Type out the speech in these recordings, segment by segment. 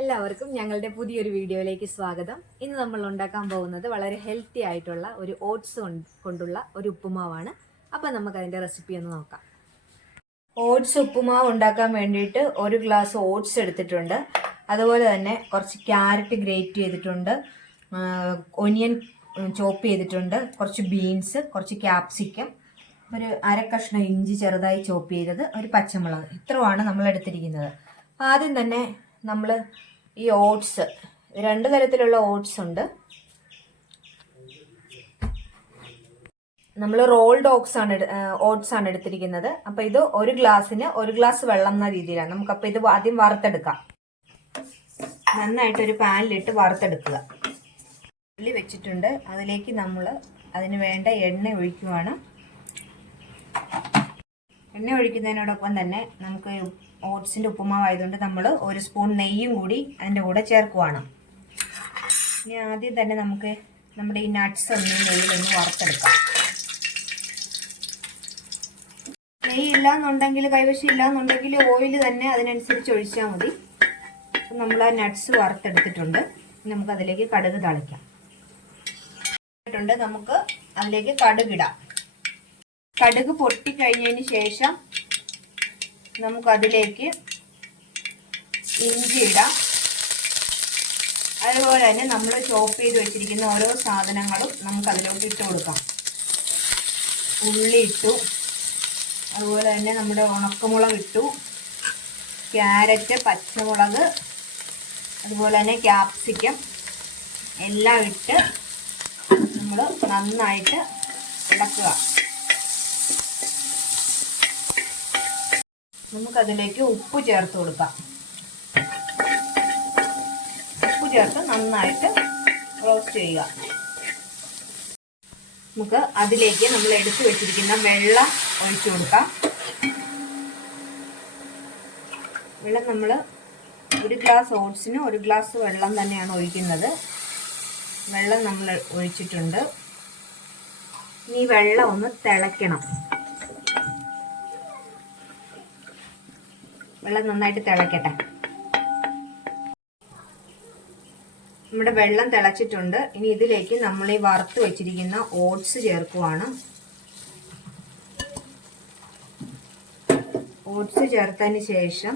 എല്ലാവർക്കും ഞങ്ങളുടെ പുതിയൊരു വീഡിയോയിലേക്ക് സ്വാഗതം. ഇന്ന് നമ്മൾ ഉണ്ടാക്കാൻ പോകുന്നത് വളരെ ഹെൽത്തി ആയിട്ടുള്ള ഒരു ഓട്സ് കൊണ്ടുള്ള ഒരു ഉപ്പുമാവാണ്. അപ്പോൾ നമുക്ക് അതിൻ്റെ റെസിപ്പി ഒന്ന് നോക്കാം. ഓട്സ് ഉപ്പുമാവ് ഉണ്ടാക്കാൻ വേണ്ടിയിട്ട് 1 ഗ്ലാസ് ഓട്സ് എടുത്തിട്ടുണ്ട്. അതുപോലെ തന്നെ കുറച്ച് ക്യാരറ്റ് ഗ്രേറ്റ് ചെയ്തിട്ടുണ്ട്, ഒനിയൻ ചോപ്പ് ചെയ്തിട്ടുണ്ട്, കുറച്ച് ബീൻസ്, കുറച്ച് ക്യാപ്സിക്കം, ഒരു 1/2 കഷ്ണം ഇഞ്ചി ചെറുതായി ചോപ്പ് ചെയ്തത്, ഒരു പച്ചമുളക്. ഇത്രയുമാണ് നമ്മൾ എടുത്തിരിക്കുന്നത്. ആദ്യം തന്നെ നമ്മൾ ഈ ഓട്സ്, 2 തരത്തിലുള്ള ഓട്സ് ഉണ്ട്. നമ്മൾ റോൾഡ് ഓട്സ് ആണ് എടുത്തിരിക്കുന്നത്. അപ്പോൾ ഇത് 1 ഗ്ലാസ്സിന് 1 ഗ്ലാസ് വെള്ളം എന്ന രീതിയിലാണ്. നമുക്കപ്പോൾ ഇത് ആദ്യം വറുത്തെടുക്കാം. നന്നായിട്ട് ഒരു പാനിലിട്ട് വറുത്തെടുക്കുക. ഉള്ളി വെച്ചിട്ടുണ്ട്, അതിലേക്ക് നമ്മൾ അതിന് വേണ്ട എണ്ണ ഒഴിക്കുവാണ്. എണ്ണ ഒഴിക്കുന്നതിനോടൊപ്പം തന്നെ നമുക്ക് ഓട്സിൻ്റെ ഉപ്പുമാവ് ആയതുകൊണ്ട് നമ്മൾ 1 സ്പൂൺ നെയ്യും കൂടി അതിൻ്റെ കൂടെ ചേർക്കുവാണ്. ഇനി ആദ്യം തന്നെ നമുക്ക് നമ്മുടെ ഈ നട്ട്സ് നെയ്യിലൊന്ന് വറുത്തെടുക്കാം. നെയ്യ് ഇല്ലാന്നുണ്ടെങ്കിൽ, കൈവശം ഇല്ലാന്നുണ്ടെങ്കിൽ ഓയിൽ തന്നെ അതിനനുസരിച്ച് ഒഴിച്ചാൽ മതി. നമ്മൾ ആ നട്ട്സ് വറുത്തെടുത്തിട്ടുണ്ട്. നമുക്ക് അതിലേക്ക് കടുക് തളിക്കാം. നമുക്ക് അതിലേക്ക് കടുകിടാം. കടുക് പൊട്ടിക്കഴിഞ്ഞതിന് ശേഷം നമുക്കതിലേക്ക് ഇഞ്ചി ഇടാം. അതുപോലെ തന്നെ നമ്മൾ ചോപ്പ് ചെയ്ത് വെച്ചിരിക്കുന്ന ഓരോ സാധനങ്ങളും നമുക്കതിലോട്ട് ഇട്ട് കൊടുക്കാം. ഉള്ളി ഇട്ടു, അതുപോലെ തന്നെ നമ്മുടെ ഉണക്കമുളക് ഇട്ടു, ക്യാരറ്റ്, പച്ചമുളക്, അതുപോലെ തന്നെ ക്യാപ്സിക്കം എല്ലാം ഇട്ട് നമ്മൾ നന്നായിട്ട് ഇളക്കുക. നമുക്കതിലേക്ക് ഉപ്പ് ചേർത്ത് കൊടുക്കാം. ഉപ്പ് ചേർത്ത് നന്നായിട്ട് റോസ്റ്റ് ചെയ്യുക. നമുക്ക് അതിലേക്ക് നമ്മൾ എടുത്തു വെച്ചിരിക്കുന്ന വെള്ളം ഒഴിച്ചു കൊടുക്കാം. വെള്ളം നമ്മൾ 1 ഗ്ലാസ് ഓട്സിന് 1 ഗ്ലാസ് വെള്ളം തന്നെയാണ് ഒഴിക്കുന്നത്. വെള്ളം നമ്മൾ ഒഴിച്ചിട്ടുണ്ട്. ഇനി വെള്ളം ഒന്ന് തിളയ്ക്കണം. വെള്ളം നന്നായിട്ട് തിളയ്ക്കട്ടെ. നമ്മുടെ വെള്ളം തിളച്ചിട്ടുണ്ട്. ഇനി ഇതിലേക്ക് നമ്മൾ ഈ വറുത്ത് വെച്ചിരിക്കുന്ന ഓട്സ് ചേർക്കുവാണ്. ഓട്സ് ചേർത്തതിന് ശേഷം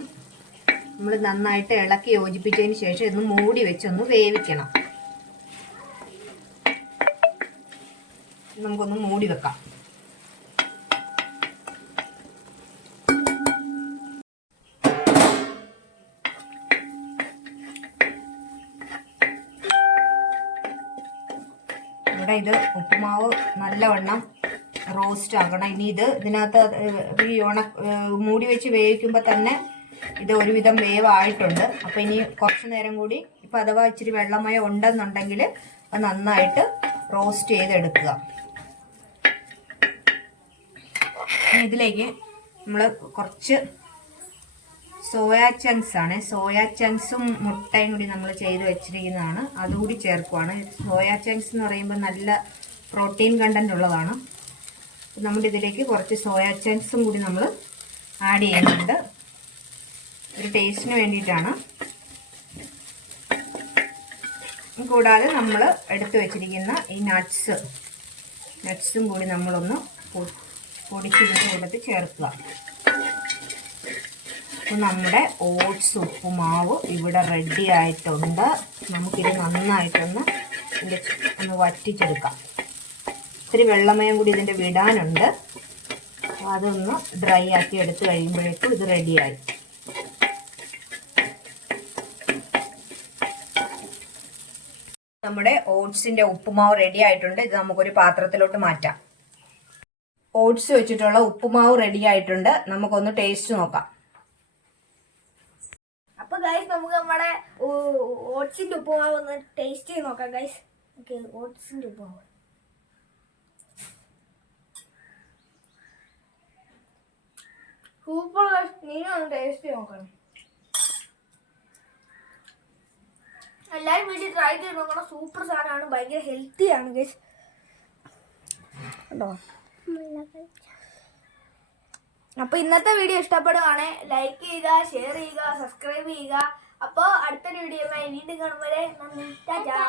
നമ്മൾ നന്നായിട്ട് ഇളക്കി യോജിപ്പിച്ചതിന് ശേഷം ഇത് മൂടി വെച്ചൊന്ന് വേവിക്കണം. നമുക്കൊന്ന് മൂടി വെക്കാം. ഇവിടെ ഇത് ഉപ്പുമാവ് നല്ലവണ്ണം റോസ്റ്റ് ആക്കണം. ഇനി ഇതിനകത്ത് മൂടി വെച്ച് വേവിക്കുമ്പോൾ തന്നെ ഇത് ഒരുവിധം വേവായിട്ടുണ്ട്. അപ്പോൾ ഇനി കുറച്ച് നേരം കൂടി, ഇപ്പം അഥവാ ഇച്ചിരി വെള്ളമയം ഉണ്ടെന്നുണ്ടെങ്കിൽ അത് നന്നായിട്ട് റോസ്റ്റ് ചെയ്തെടുക്കുക. ഇനി ഇതിലേക്ക് നമ്മൾ കുറച്ച് സോയാ ചങ്ക്സ് ആണ്, സോയാ ചങ്ക്സും മുട്ടയും കൂടി നമ്മൾ ചെയ്ത് വെച്ചിരിക്കുന്നതാണ്, അതുകൂടി ചേർക്കുവാണ്. സോയാ ചങ്ക്സ് എന്ന് പറയുമ്പോൾ നല്ല പ്രോട്ടീൻ കണ്ടന്റ് ഉള്ളതാണ്. നമ്മുടെ ഇതിലേക്ക് കുറച്ച് സോയാ ചങ്ക്സും കൂടി നമ്മൾ ആഡ് ചെയ്യുന്നുണ്ട്, ഒരു ടേസ്റ്റിന് വേണ്ടിയിട്ടാണ്. കൂടാതെ നമ്മൾ എടുത്തു വെച്ചിരിക്കുന്ന ഈ നട്ട്സും കൂടി നമ്മളൊന്ന് പൊടിച്ചിട്ട് കൊടുത്ത് ചേർക്കുക. നമ്മുടെ ഓട്സ് ഉപ്പുമാവ് ഇവിടെ റെഡി ആയിട്ടുണ്ട്. നമുക്കിത് നന്നായിട്ടൊന്ന് വറ്റിച്ചെടുക്കാം. ഇത്തിരി വെള്ളമയം കൂടി ഇതിൻ്റെ വിടാനുണ്ട്. അതൊന്ന് ഡ്രൈ ആക്കി എടുത്ത് കഴിയുമ്പോഴേക്കും ഇത് റെഡിയായി. നമ്മുടെ ഓട്സിൻ്റെ ഉപ്പുമാവ് റെഡി ആയിട്ടുണ്ട്. ഇത് നമുക്കൊരു പാത്രത്തിലോട്ട് മാറ്റാം. ഓട്സ് വെച്ചിട്ടുള്ള ഉപ്പുമാവ് റെഡി ആയിട്ടുണ്ട്. നമുക്കൊന്ന് ടേസ്റ്റ് നോക്കാം. അപ്പൊ ഗൈസ്, നമുക്ക് നമ്മുടെ ഓട്സിന്റെ ഉപ്പുമാവ് ഒന്ന് ടേസ്റ്റ് ചെയ്ത് നോക്കാം ഗൈസ്. ഓക്കെ, ഓട്സിന്റെ ഉപ്പുമാവ് സൂപ്പർ. നീനും ഒന്ന് ടേസ്റ്റ് ചെയ്ത് നോക്കണം. എല്ലാവരും വീട്ടിൽ ട്രൈ ചെയ്ത് നോക്കണം. സൂപ്പർ സാധനമാണ്, ഭയങ്കര ഹെൽത്തി ആണ് ഗൈസ്. കേട്ടോ, അപ്പോൾ ഇന്നത്തെ വീഡിയോ ഇഷ്ടപ്പെടുവാണെങ്കിൽ ലൈക്ക് ചെയ്യുക, ഷെയർ ചെയ്യുക, സബ്സ്ക്രൈബ് ചെയ്യുക. അപ്പോൾ അടുത്തൊരു വീഡിയോയുമായി വീണ്ടും കാണുമ്പോൾ നന്ദി, ടാറ്റാ.